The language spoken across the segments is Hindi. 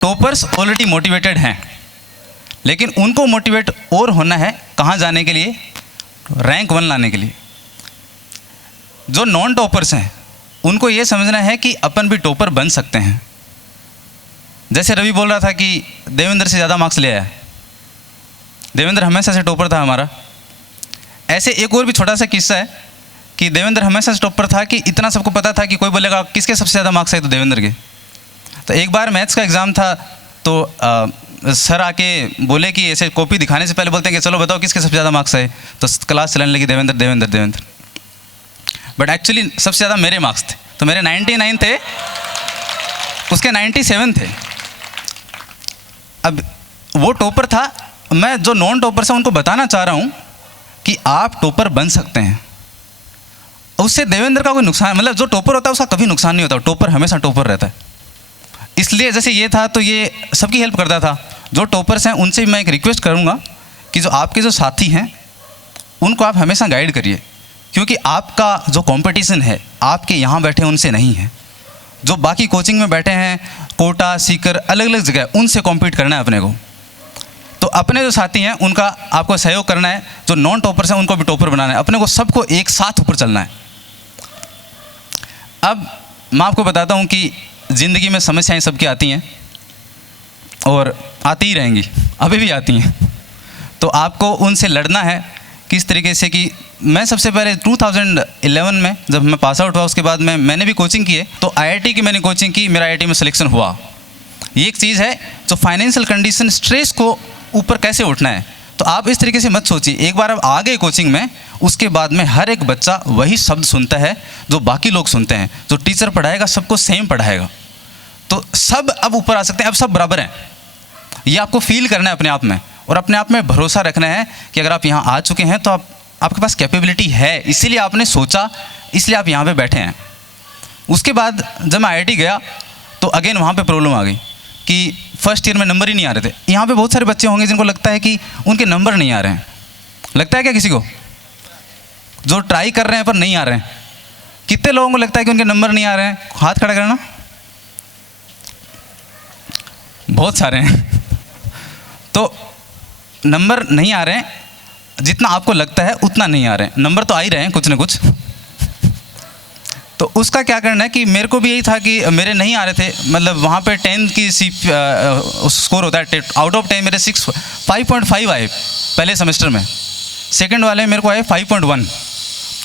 टॉपर्स ऑलरेडी मोटिवेटेड हैं, लेकिन उनको मोटिवेट और होना है कहाँ जाने के लिए? रैंक 1 लाने के लिए। जो नॉन टॉपर्स हैं उनको ये समझना है कि अपन भी टॉपर बन सकते हैं। जैसे रवि बोल रहा था कि देवेंद्र से ज़्यादा मार्क्स ले आया, देवेंद्र हमेशा से टॉपर था हमारा। ऐसे एक और भी छोटा सा किस्सा है कि देवेंद्र हमेशा से टॉपर था कि इतना सबको पता था कि कोई बोलेगा किसके सबसे ज़्यादा मार्क्स आए, तो देवेंद्र के। तो एक बार मैथ्स का एग्ज़ाम था, तो सर आके बोले कि ऐसे कॉपी दिखाने से पहले बोलते हैं कि चलो बताओ किसके सबसे ज़्यादा मार्क्स आए, तो क्लास चलने लगी देवेंद्र देवेंद्र देवेंद्र। बट एक्चुअली सबसे ज़्यादा मेरे मार्क्स थे, तो मेरे 99 थे, उसके 97 थे। अब वो टॉपर था, मैं जो नॉन टॉपर है उनको बताना चाह रहा हूँ कि आप टॉपर बन सकते हैं। उससे देवेंद्र का कोई नुकसान, मतलब जो टॉपर होता है उसका कभी नुकसान नहीं होता, टॉपर हमेशा टॉपर रहता है। इसलिए जैसे ये था तो ये सबकी हेल्प करता था। जो टॉपर्स हैं उनसे भी मैं एक रिक्वेस्ट करूँगा कि जो आपके जो साथी हैं उनको आप हमेशा गाइड करिए, क्योंकि आपका जो कंपटीशन है आपके यहाँ बैठे उनसे नहीं है। जो बाकी कोचिंग में बैठे हैं, कोटा सीकर अलग अलग जगह, उनसे कॉम्पीट करना है अपने को। तो अपने जो साथी हैं उनका आपको सहयोग करना है, जो नॉन टॉपर्स हैं उनको भी टॉपर बनाना है, अपने को सबको एक साथ ऊपर चलना है। अब मैं आपको बताता हूँ कि ज़िंदगी में समस्याएं सबकी आती हैं और आती ही रहेंगी, अभी भी आती हैं। तो आपको उनसे लड़ना है किस तरीके से कि मैं सबसे पहले 2011 में जब मैं पास आउट हुआ, उसके बाद मैंने भी कोचिंग की है। तो आईआईटी की मैंने कोचिंग की, मेरा आईआईटी में सिलेक्शन हुआ। ये एक चीज़ है जो फाइनेंशियल कंडीशन, स्ट्रेस को ऊपर कैसे उठना है। तो आप इस तरीके से मत सोचिए, एक बार आप आ गए कोचिंग में, उसके बाद में हर एक बच्चा वही शब्द सुनता है जो बाकी लोग सुनते हैं। जो टीचर पढ़ाएगा सबको सेम पढ़ाएगा, तो सब अब ऊपर आ सकते हैं, अब सब बराबर हैं। ये आपको फील करना है अपने आप में, और अपने आप में भरोसा रखना है कि अगर आप यहाँ आ चुके हैं तो आपके पास कैपेबिलिटी है, इसीलिए आपने सोचा, इसलिए आप यहाँ पे बैठे हैं। उसके बाद जब मैं आईआईटी गया तो अगेन वहाँ पे प्रॉब्लम आ गई कि फर्स्ट ईयर में नंबर ही नहीं आ रहे थे। यहाँ पे बहुत सारे बच्चे होंगे जिनको लगता है कि उनके नंबर नहीं आ रहे हैं। लगता है क्या किसी को? जो ट्राई कर रहे हैं पर नहीं आ रहे हैं। कितने लोगों को लगता है कि उनके नंबर नहीं आ रहे हैं? हाथ खड़ा करना। बहुत सारे हैं। तो नंबर नहीं आ रहे हैं, जितना आपको लगता है उतना नहीं आ रहे हैं। नंबर तो आ ही रहे हैं कुछ ना कुछ। तो उसका क्या करना है कि मेरे को भी यही था कि मेरे नहीं आ रहे थे, मतलब वहाँ पे 10 की स्कोर होता है, आउट ऑफ 10 मेरे 5.5 आए पहले सेमेस्टर में। सेकंड वाले मेरे को आए 5.1,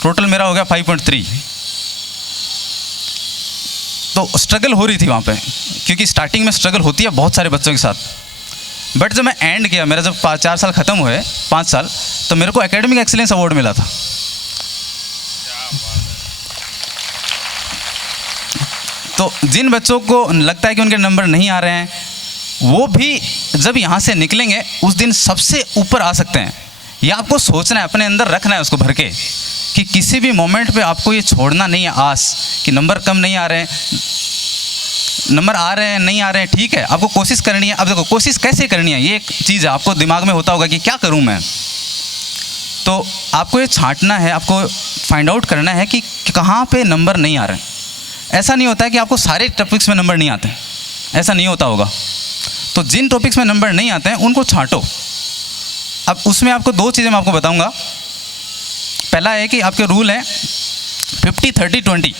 टोटल मेरा हो गया 5.3। तो स्ट्रगल हो रही थी वहाँ पे, क्योंकि स्टार्टिंग में स्ट्रगल होती है बहुत सारे बच्चों के साथ। बट जब मैं एंड किया, मेरा जब 4 साल ख़त्म हुए, 5 साल, तो मेरे को एकेडमिक एक्सीलेंस अवार्ड मिला था। तो जिन बच्चों को लगता है कि उनके नंबर नहीं आ रहे हैं, वो भी जब यहाँ से निकलेंगे उस दिन सबसे ऊपर आ सकते हैं। ये आपको सोचना है, अपने अंदर रखना है उसको भर के, कि किसी भी मोमेंट पे आपको ये छोड़ना नहीं है आस कि नंबर कम नहीं आ रहे हैं, नंबर आ रहे हैं नहीं आ रहे हैं, ठीक है, आपको कोशिश करनी है। अब देखो कोशिश कैसे करनी है, ये एक चीज़ है, आपको दिमाग में होता होगा कि क्या करूँ मैं। तो आपको ये छांटना है, आपको फाइंड आउट करना है कि कहाँ पे नंबर नहीं आ रहे हैं। ऐसा नहीं होता है कि आपको सारे टॉपिक्स में नंबर नहीं आते हैं, ऐसा नहीं होता होगा। तो जिन टॉपिक्स में नंबर नहीं आते हैं उनको छांटो। अब उसमें आपको 2 चीज़ें मैं आपको बताऊंगा। पहला है कि आपके रूल हैं 50, 30, 20।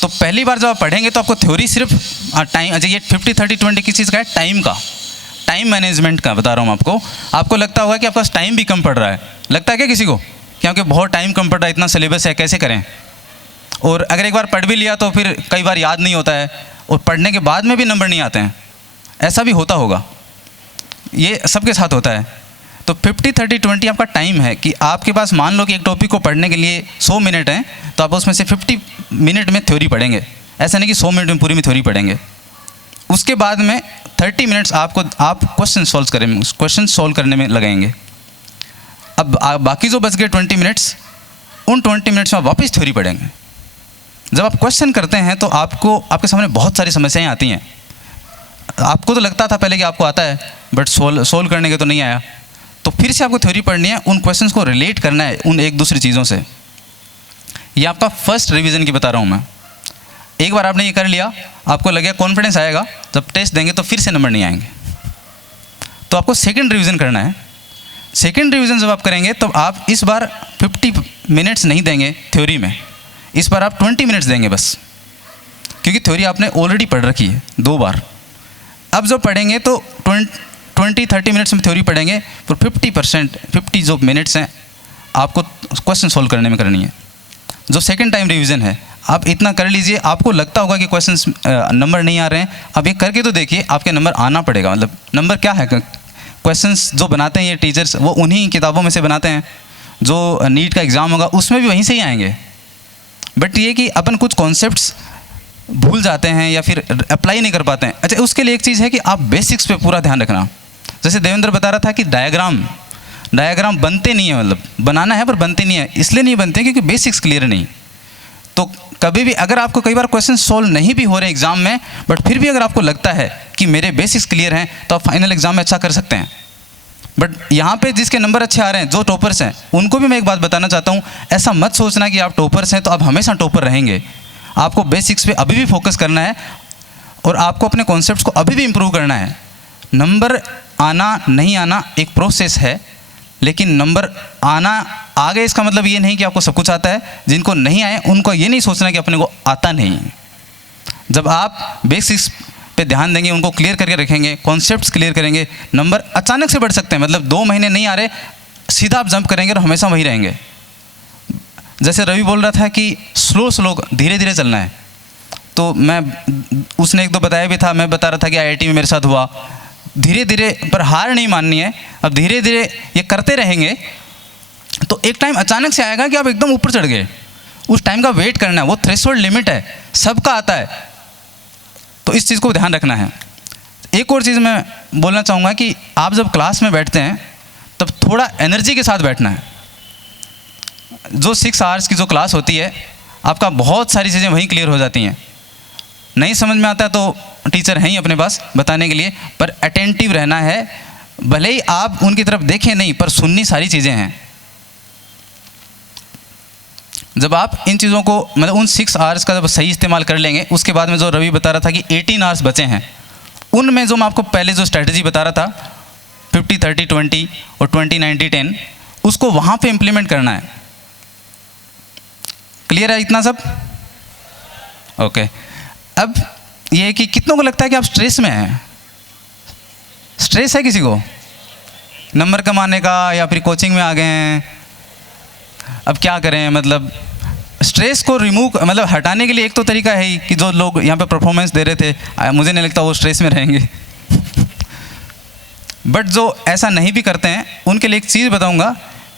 तो पहली बार जब आप पढ़ेंगे तो आपको थ्योरी सिर्फ टाइम, अच्छा ये 50, 30, 20 किस चीज़ का है? टाइम का, टाइम मैनेजमेंट का बता रहा हूँ आपको। आपको लगता होगा कि आपका टाइम भी कम पड़ रहा है, लगता है क्या किसी को कि आपके बहुत टाइम कम पड़ रहा है, इतना सिलेबस है, कैसे करें। और अगर एक बार पढ़ भी लिया तो फिर कई बार याद नहीं होता है, और पढ़ने के बाद में भी नंबर नहीं आते हैं। ऐसा भी होता होगा, ये सबके साथ होता है। तो 50, 30, 20 आपका टाइम है कि आपके पास, मान लो कि एक टॉपिक को पढ़ने के लिए 100 मिनट हैं, तो आप उसमें से 50 मिनट में थ्योरी पढ़ेंगे। ऐसा नहीं कि 100 मिनट में पूरी में थ्योरी पढ़ेंगे। उसके बाद में 30 मिनट्स आप क्वेश्चन सॉल्व करने में लगाएंगे। अब बाकी जो बच गए 20 मिनट्स, उन 20 मिनट्स में आप वापस थ्योरी पढ़ेंगे। जब आप क्वेश्चन करते हैं तो आपके सामने बहुत सारी समस्याएं आती हैं। आपको तो लगता था पहले कि आपको आता है, बट सोल्व करने के तो नहीं आया। तो फिर से आपको थ्योरी पढ़नी है, उन क्वेश्चंस को रिलेट करना है उन एक दूसरी चीज़ों से। ये आपका फर्स्ट रिवीजन की बता रहा हूँ मैं। एक बार आपने ये कर लिया, आपको लगे कॉन्फिडेंस आएगा, जब टेस्ट देंगे तो फिर से नंबर नहीं आएंगे। तो आपको सेकंड रिवीजन करना है। सेकंड रिवीजन जब आप करेंगे तो आप इस बार 50 मिनट्स नहीं देंगे थ्योरी में, इस बार आप 20 मिनट्स देंगे बस, क्योंकि थ्योरी आपने ऑलरेडी पढ़ रखी है 2 बार। अब जो पढ़ेंगे तो 20-30 मिनट्स में थ्योरी पढ़ेंगे, पर 50 जो मिनट्स हैं आपको क्वेश्चन सोल्व करने में करनी है। जो सेकंड टाइम रिवीजन है आप इतना कर लीजिए, आपको लगता होगा कि क्वेश्चंस नंबर नहीं आ रहे हैं, अब ये करके तो देखिए, आपके नंबर आना पड़ेगा। मतलब नंबर क्या है, क्वेश्चंस जो बनाते हैं ये टीचर्स वो उन्हीं किताबों में से बनाते हैं, जो नीट का एग्ज़ाम होगा उसमें भी वहीं से ही आएंगे। बट ये कि अपन कुछ कॉन्सेप्ट्स भूल जाते हैं या फिर अप्लाई नहीं कर पाते हैं। अच्छा, उसके लिए एक चीज़ है कि आप बेसिक्स पे पूरा ध्यान रखना। जैसे देवेंद्र बता रहा था कि डायग्राम बनते नहीं है, मतलब बनाना है पर बनते नहीं है, इसलिए नहीं बनते क्योंकि बेसिक्स क्लियर नहीं। तो कभी भी अगर आपको कई बार क्वेश्चन सोल्व नहीं भी हो रहे एग्जाम में, बट फिर भी अगर आपको लगता है कि मेरे बेसिक्स क्लियर हैं, तो आप फाइनल एग्जाम में अच्छा कर सकते हैं। बट यहाँ पे जिसके नंबर अच्छे आ रहे हैं, जो टॉपर्स हैं, उनको भी मैं एक बात बताना चाहता हूँ, ऐसा मत सोचना कि आप टॉपर्स हैं तो आप हमेशा टॉपर रहेंगे। आपको बेसिक्स पे अभी भी फोकस करना है और आपको अपने कॉन्सेप्ट्स को अभी भी इम्प्रूव करना है। नंबर आना नहीं आना एक प्रोसेस है, लेकिन नंबर आना आ गए इसका मतलब ये नहीं कि आपको सब कुछ आता है। जिनको नहीं आए उनको ये नहीं सोचना कि अपने को आता नहीं। जब आप बेसिक्स पे ध्यान देंगे, उनको क्लियर करके रखेंगे, कॉन्सेप्ट्स क्लियर करेंगे, नंबर अचानक से बढ़ सकते हैं। मतलब 2 महीने नहीं आ रहे, सीधा आप जंप करेंगे और हमेशा वहीं रहेंगे। जैसे रवि बोल रहा था कि स्लो धीरे धीरे चलना है, तो मैं उसने 1-2 बताया भी था, मैं बता रहा था कि IIT में मेरे साथ हुआ। धीरे धीरे पर हार नहीं माननी है। अब धीरे धीरे ये करते रहेंगे तो एक टाइम अचानक से आएगा कि आप एकदम ऊपर चढ़ गए। उस टाइम का वेट करना है, वो थ्रेशोल्ड लिमिट है, सबका आता है। तो इस चीज़ को ध्यान रखना है। एक और चीज़ मैं बोलना चाहूँगा कि आप जब क्लास में बैठते हैं तब थोड़ा एनर्जी के साथ बैठना है। जो 6 आवर्स की जो क्लास होती है, आपका बहुत सारी चीज़ें वहीं क्लियर हो जाती हैं। नहीं समझ में आता है तो टीचर हैं ही अपने पास बताने के लिए, पर अटेंटिव रहना है। भले ही आप उनकी तरफ देखें नहीं, पर सुननी सारी चीज़ें हैं। जब आप इन चीज़ों को मतलब उन 6 आवर्स का जब सही इस्तेमाल कर लेंगे, उसके बाद में जो रवि बता रहा था कि 18 आवर्स बचे हैं, उनमें जो मैं आपको पहले जो स्ट्रैटेजी बता रहा था 50-30-20 और 20-90-10, उसको वहाँ पे इम्प्लीमेंट करना है। क्लियर है इतना सब? ओके। अब ये है कि कितनों को लगता है कि आप स्ट्रेस में हैं? स्ट्रेस है किसी को नंबर कमाने का, या फिर कोचिंग में आ गए हैं? अब क्या करें, मतलब स्ट्रेस को रिमूव मतलब हटाने के लिए एक तो तरीका है ही कि जो लोग यहाँ पे परफॉर्मेंस दे रहे थे, मुझे नहीं लगता वो स्ट्रेस में रहेंगे। बट जो ऐसा नहीं भी करते हैं उनके लिए एक चीज़ बताऊंगा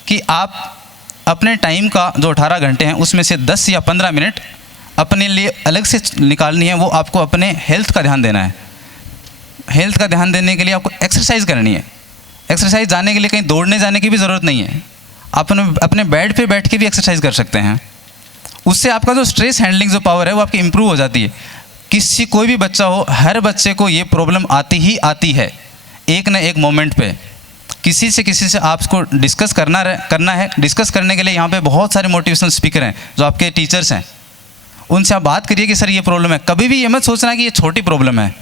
कि आप अपने टाइम का जो 18 घंटे हैं उसमें से 10 या 15 मिनट अपने लिए अलग से निकालनी है। वो आपको अपने हेल्थ का ध्यान देना है। हेल्थ का ध्यान देने के लिए आपको एक्सरसाइज करनी है। एक्सरसाइज जाने के लिए कहीं दौड़ने जाने की भी ज़रूरत नहीं है, अपने बेड पे बैठ के भी एक्सरसाइज कर सकते हैं। उससे आपका जो स्ट्रेस हैंडलिंग जो पावर है वो आपकी इम्प्रूव हो जाती है। कोई भी बच्चा हो, हर बच्चे को ये प्रॉब्लम आती ही आती है एक न एक मोमेंट पे। किसी से आपको डिस्कस करना है। डिस्कस करने के लिए यहाँ पे बहुत सारे मोटिवेशनल स्पीकर हैं जो आपके टीचर्स हैं, उनसे आप बात करिए कि सर ये प्रॉब्लम है। कभी भी ये मत सोचना कि ये छोटी प्रॉब्लम है।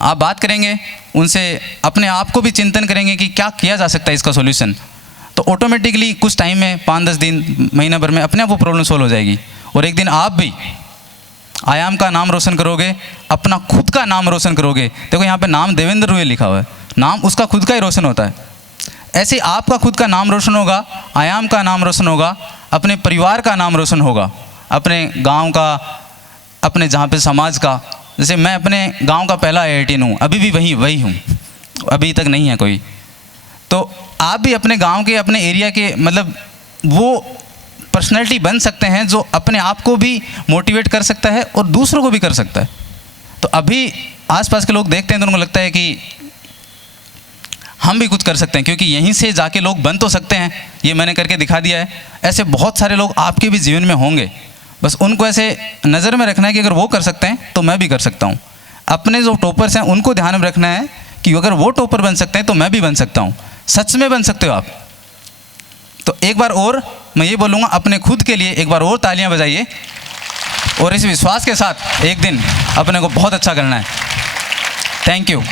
आप बात करेंगे उनसे, अपने आप को भी चिंतन करेंगे कि क्या किया जा सकता है इसका सॉल्यूशन, तो ऑटोमेटिकली कुछ टाइम में 5-10 दिन महीना भर में अपने आप वो प्रॉब्लम सॉल्व हो जाएगी। और एक दिन आप भी आयाम का नाम रोशन करोगे, अपना खुद का नाम रोशन करोगे। देखो यहाँ पे नाम देवेंद्र रुए लिखा हुआ है, नाम उसका खुद का ही रोशन होता है। ऐसे आपका खुद का नाम रोशन होगा, आयाम का नाम रोशन होगा, अपने परिवार का नाम रोशन होगा, अपने गांव का, अपने जहाँ पे समाज का। जैसे मैं अपने गांव का पहला IITian हूँ, अभी भी वही हूँ, अभी तक नहीं है कोई। तो आप भी अपने गांव के, अपने एरिया के मतलब वो पर्सनैलिटी बन सकते हैं जो अपने आप को भी मोटिवेट कर सकता है और दूसरों को भी कर सकता है। तो अभी आसपास के लोग देखते हैं तो उनको लगता है कि हम भी कुछ कर सकते हैं, क्योंकि यहीं से जाके लोग बन तो सकते हैं। ये मैंने करके दिखा दिया है। ऐसे बहुत सारे लोग आपके भी जीवन में होंगे, बस उनको ऐसे नज़र में रखना है कि अगर वो कर सकते हैं तो मैं भी कर सकता हूँ। अपने जो टॉपर्स हैं उनको ध्यान में रखना है कि अगर वो टॉपर बन सकते हैं तो मैं भी बन सकता हूँ। सच में बन सकते हो आप। तो एक बार और मैं ये बोलूँगा, अपने खुद के लिए एक बार और तालियां बजाइए। और इस विश्वास के साथ एक दिन अपने को बहुत अच्छा करना है। Thank you.